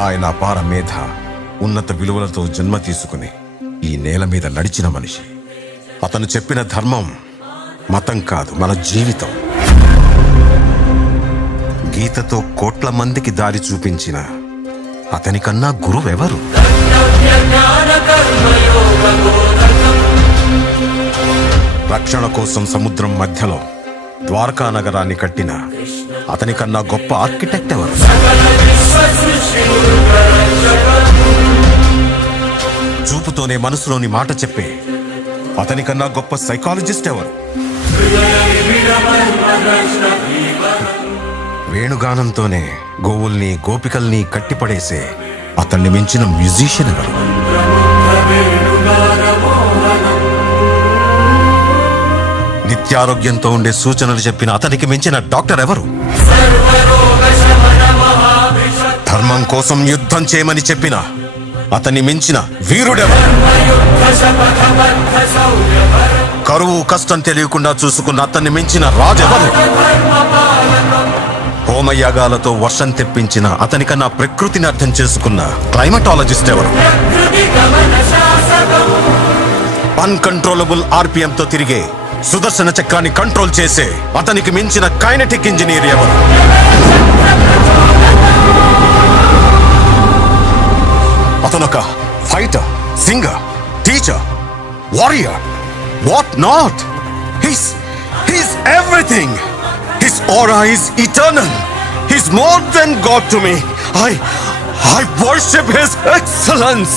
ఆయన అపార మేధ, ఉన్నత విలువలతో జన్మ తీసుకుని ఈ నేల మీద నడిచిన మనిషి. అతను చెప్పిన ధర్మం మతం కాదు, మన జీవితం. గీతతో కోట్ల మందికి దారి చూపించిన అతనికన్నా గురువెవరు? రక్షణ కోసం సముద్రం మధ్యలో ద్వారకా నగరాన్ని కట్టిన అతనికన్నా గొప్ప ఆర్కిటెక్ట్ ఎవరు? చూపుతోనే మనసులోని మాట చెప్పే అతనికన్నా గొప్ప సైకాలజిస్ట్ ఎవరు? వేణుగానంతోనే గోవుల్ని గోపికల్ని కట్టిపడేసే అతన్ని మించిన మ్యూజిషియన్ ఎవరు? నిత్యారోగ్యంతో ఉండే సూచనలు చెప్పిన అతనికి మించిన డాక్టర్ ఎవరు? ధర్మం కోసం యుద్ధం చేయమని చెప్పిన అతన్ని మించిన వీరుడెవరు? కరువు కష్టం తెలియకుండా చూసుకున్న అతన్ని మించిన రాజెవరు? హోమయాగాలతో వర్షం తెప్పించిన అతనికన్నా ప్రకృతిని అర్థం చేసుకున్న క్లైమటాలజిస్ట్ ఎవరు? అన్కంట్రోలబుల్ ఆర్పిఎంతో తిరిగే సుదర్శన చక్రాన్ని కంట్రోల్ చేసే అతనికి మించిన కైనెటిక్ ఇంజనీర్ ఎవరు? అతనొక fighter, singer, teacher, warrior, what not. He's everything. His aura is eternal. He's more than God to me. I worship His excellence.